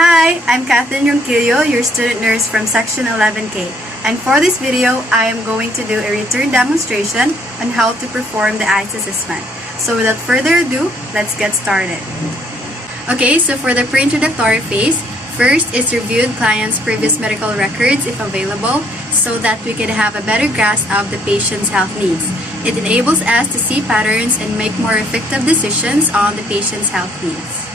Hi, I'm Catherine Ronquillo, your student nurse from Section 11K. And for this video, I am going to do a return demonstration on how to perform the ICE assessment. So without further ado, let's get started. Okay, so for the pre-introductory phase, first is review the client's previous medical records if available so that we can have a better grasp of the patient's health needs. It enables us to see patterns and make more effective decisions on the patient's health needs.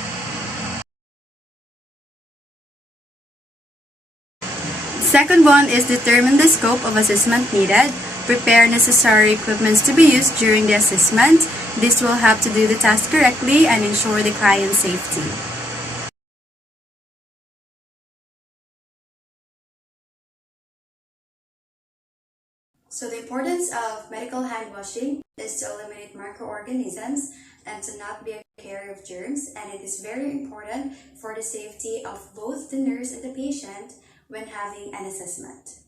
Second one is determine the scope of assessment needed. Prepare necessary equipment to be used during the assessment. This will help to do the task correctly and ensure the client's safety. So the importance of medical hand washing is to eliminate microorganisms and to not be a carrier of germs, and it is very important for the safety of both the nurse and the patient when having an assessment.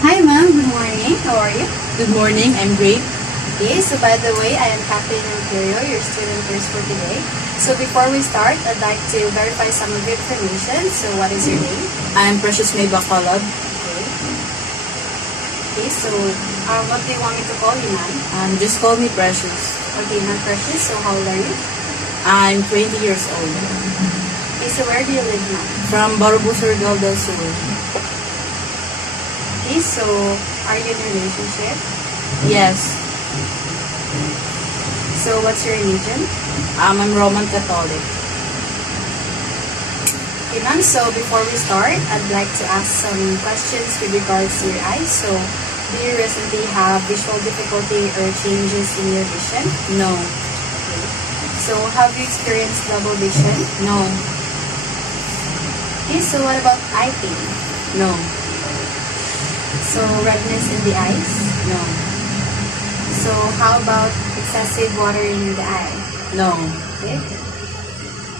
Hi ma'am, good morning. How are you? Good morning, I'm great. Okay, so by the way, I am Catherine Ronquillo, your student nurse for today. So before we start, I'd like to verify some of your information. So what is your name? I'm Precious May Bacolod. Okay. Okay, so what do you want me to call you, ma'am? Just call me Precious. Okay, ma'am Precious, so how old are you? I'm 20 years old. Okay, so where do you live, ma'am? From Barbu, Surigao del Sur. Okay, so are you in a relationship? Yes. So what's your religion? I'm Roman Catholic. Okay, ma'am, so before we start, I'd like to ask some questions with regards to your eyes. So do you recently have visual difficulty or changes in your vision? No. Okay. So have you experienced double vision? No. Okay, so what about eye pain? No. So redness in the eyes? No. So how about excessive watering in the eye? No. Okay.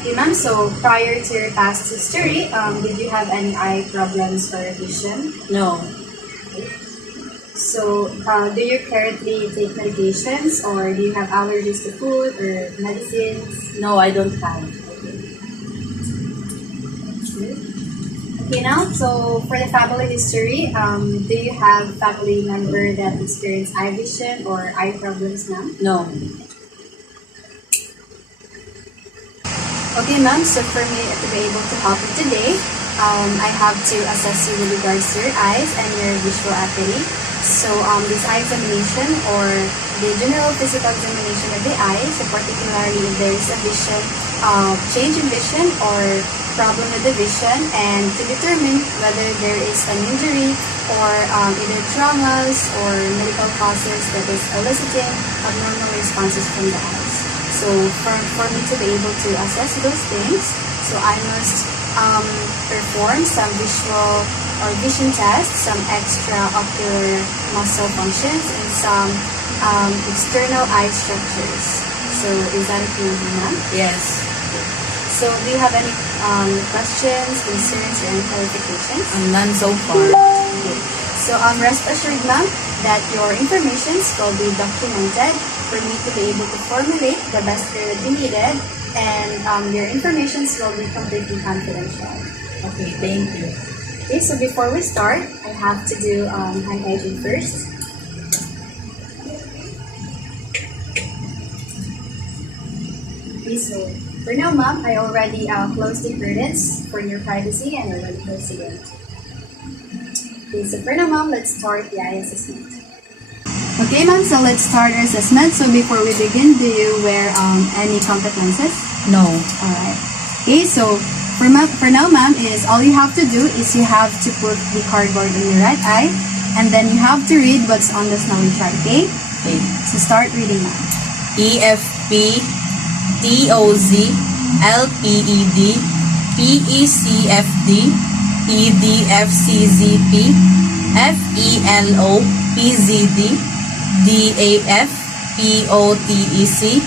Okay, ma'am, so prior to your past history, did you have any eye problems or vision? No. So, do you currently take medications or do you have allergies to food or medicines? No, I don't have. Okay, now, so for the family history, do you have family member that experience eye vision or eye problems, ma'am? No. Okay, ma'am, so for me to be able to help you today, I have to assess you with regards to your eyes and your visual acuity. So, this eye examination or the general physical examination of the eyes, so particularly if there is a vision, change in vision or problem with the vision, and to determine whether there is an injury or either traumas or medical causes that is eliciting abnormal responses from the eyes. So for me to be able to assess those things, so I must perform some visual or vision tests, some extraocular muscle functions, and some external eye structures. So is that okay with you, ma'am? Yes. So do you have any questions, concerns, or any clarifications? None so far. Okay. So rest assured, ma'am, that your informations will be documented for me to be able to formulate the best care that you needed, and your informations will be completely confidential. Okay, thank you. Okay, so before we start, I have to do hand hygiene first. Okay, so for now, ma'am, I already closed the curtains for your privacy and already closed again. Okay, so for now, ma'am, let's start the eye assessment. Okay, ma'am, so let's start our assessment. So before we begin, do you wear any contact lenses? No. Alright. Okay, so for now, ma'am, is all you have to do is you have to put the cardboard in your right eye, and then you have to read what's on the Snellen chart, okay? Okay. So start reading, ma'am. EFP, TOZ, LPED, PECFD, EDFCZP, FELO, PZD, DAF, POTEC,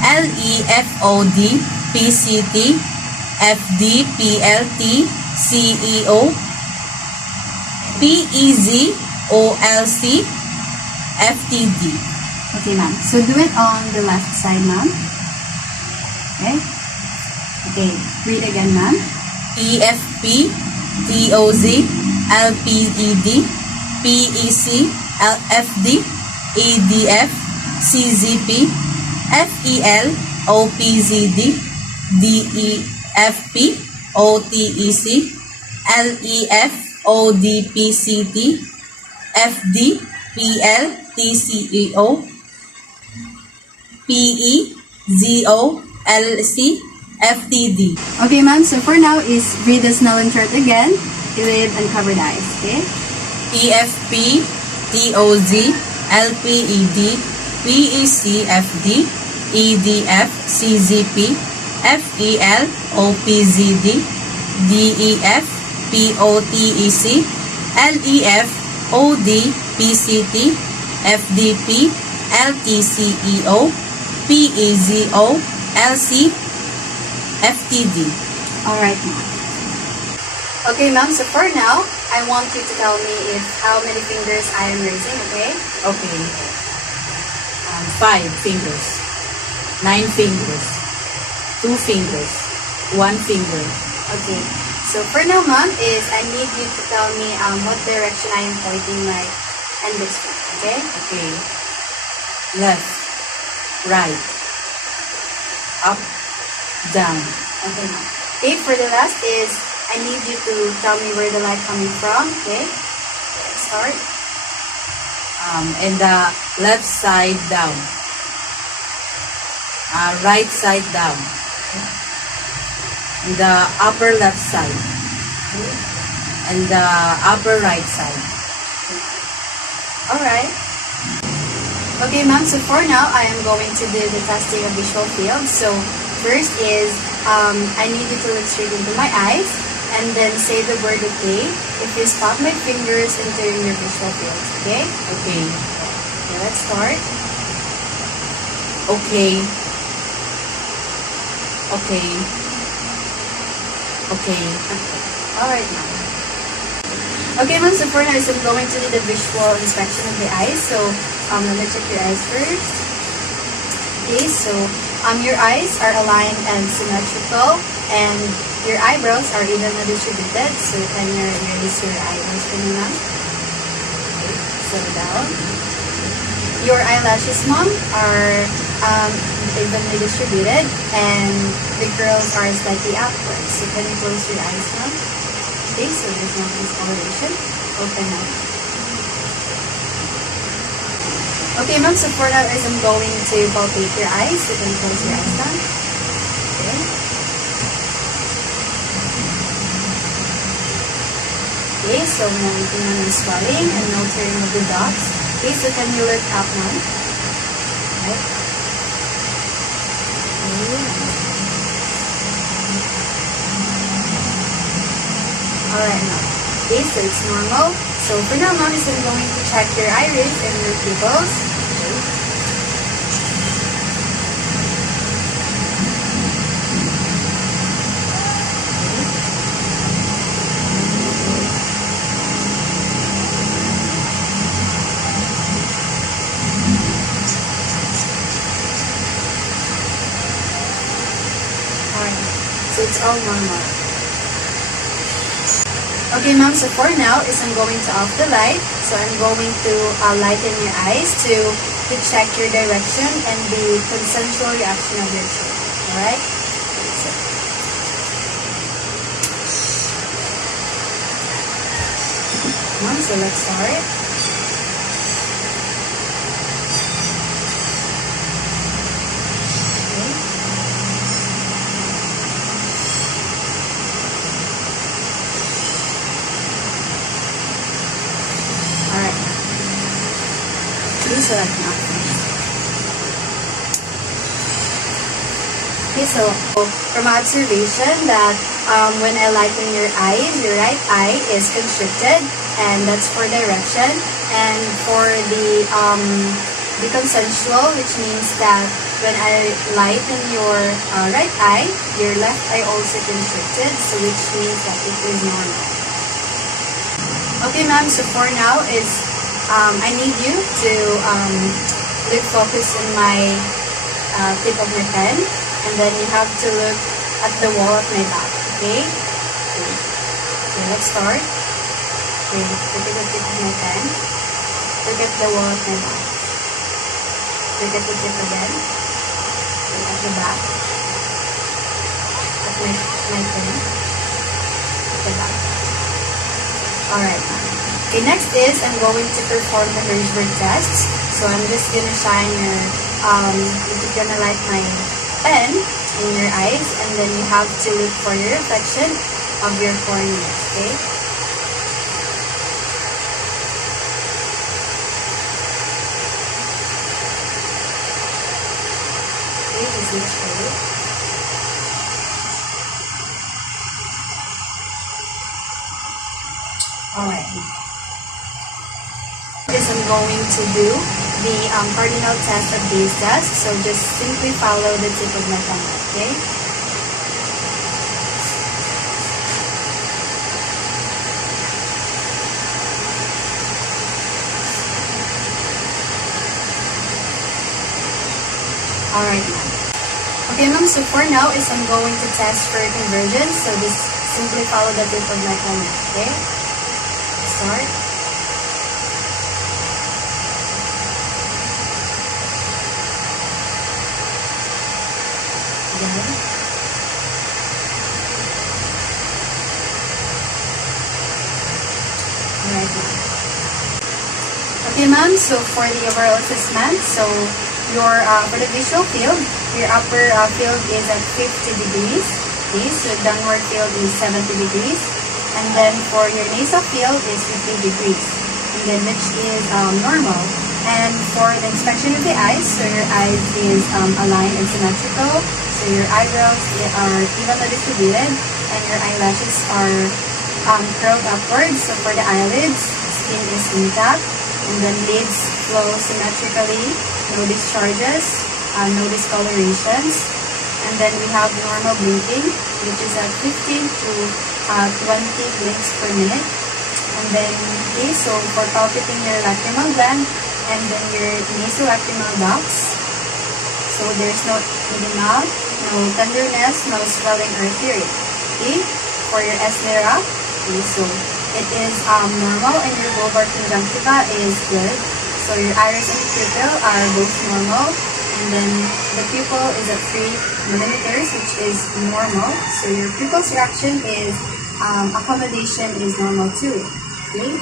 LEFOD, PCT, FD, PLT, CEO, PEZ, OLC, FTD. Okay, ma'am. So do it on the left side, ma'am. Okay? Okay, read again, ma'am. EFP, TOZ, LPED, PEC, LFD, EDF, CZP, FEL, OPZD, DEFP, OTEC, LEF, ODPCT, FD, PL, TCEO, PEZO, LC, FTD. Okay, ma'am. So for now is read the Snellen chart again with uncovered eyes, okay? EFP, TOZ, LPED, PECFD, EDF, CZP, FEL, OPZD, DEF, POTEC, LEF, ODPCT, FDP, LTCEO, PEZO, LC, FTD. Alright, ma'am. Okay, ma'am. So for now, I want you to tell me if how many fingers I am raising, okay? Okay. 5 fingers. 9 fingers. 2 fingers. 1 finger. Okay. So for now, ma'am, is I need you to tell me what direction I am pointing my index finger, okay? Okay. Left. Right. Up. Down. Okay, ma'am. Okay, for the last is I need you to tell me where the light coming from, okay? Start. And the left side down. Right side down. And the upper left side. And the upper right side. Alright. Okay, ma'am. So for now, I am going to do the testing of visual field. So first is I need you to look straight into my eyes and then say the word okay if you stop my fingers entering your visual fields, okay? Okay. Okay, let's start. Okay. Okay. Okay. Alright, ma'am. Okay, ma'am. So for now, I'm going to do the visual inspection of the eyes. So let me check your eyes first. Okay, so your eyes are aligned and symmetrical, and your eyebrows are evenly distributed. So can you release your eyebrows for me, ma'am? Okay, slow down. Your eyelashes, ma'am, are evenly distributed, and the curls are slightly upwards. So can you close your eyes, ma'am? Okay, so there's no discoloration. Open up. Okay, ma'am, so for now is I'm going to palpate your eyes. You can close your eyes now. Okay. Okay, so no tingnan ng swelling and no tearing of the dots. Okay, so can you look up now? Okay. Alright, now. Okay, so it's normal. So for now, ma'am, is I'm going to check your iris and your pupils. Okay. It's all normal. Okay, ma'am, so for now is I'm going to off the light. So I'm going to lighten your eyes to check your direction and the consensual reaction of your children. Alright? So let's start. Okay. Alright. Please select now. Okay, so from observation that when I lighten your eyes, your right eye is constricted, and that's for direction. And for the consensual, which means that when I lighten your right eye, your left eye also constricted, so which means that it is normal. Okay, ma'am, so for now is I need you to look focus in my tip of my pen, and then you have to look at the wall of my back, okay? Okay, let's start. Okay, look at the tip of my pen. Look at the wall of my back. Look at the tip again. Look at the back. At my pen. At the back. Alright. Okay, next is I'm going to perform the Hirschberg test. So I'm just gonna shine your, I'm just gonna light my pen in your eyes, and then you have to look for your reflection of your cornea, okay? Okay, just look straight. Alright. This I'm going to do the cardinal test of gaze test. So just simply follow the tip of my pen, okay? Alright, ma'am. Okay, ma'am, so for now is I'm going to test for convergence. So just simply follow the tip of my pen, okay? Start. Again. Alright, ma'am. Okay, ma'am, so for the overall assessment, so your for the visual field, your upper field is at 50 degrees. Okay, so downward field is 70 degrees. And then for your nasal field is 50 degrees. And then which is normal. And for the inspection of the eyes, so your eyes is aligned and symmetrical. So your eyebrows are evenly distributed, and your eyelashes are curled upwards. So for the eyelids, skin is intact, and then lids flow symmetrically, no discharges, no discolorations. And then we have normal blinking, which is at 15 to 20 blinks per minute. And then, okay, so for palpating your lacrimal gland, and then your nasolacrimal ducts, so there's no edema, no tenderness, no swelling or tearing. Okay, for your sclera, okay, so it is normal, and your bulbar conjunctiva is good. So your iris and pupil are both normal, and then the pupil is at 3 millimeters, which is normal. So your pupil's reaction is accommodation is normal too. Okay.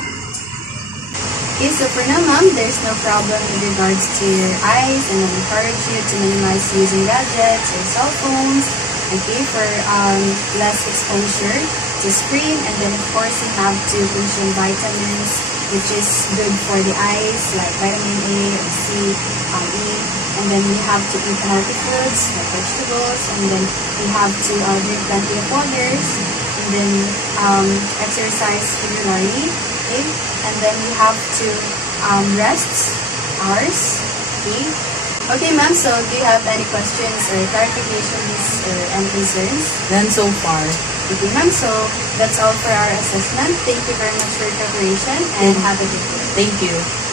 Okay, so for now, ma'am, there's no problem with regards to your eyes, and I encourage you to minimize using gadgets or cell phones, okay, for less exposure to screen. And then, of course, you have to consume vitamins, which is good for the eyes, like vitamin A or C, E. And then we have to eat healthy foods, like vegetables, and then we have to drink plenty of waters, and then exercise regularly. Okay, and then we have to rest hours. Okay. Okay, ma'am. So, do you have any questions or clarifications or any concerns? None so far. Okay, ma'am. So, that's all for our assessment. Thank you very much for your preparation, and have a good day. Thank you.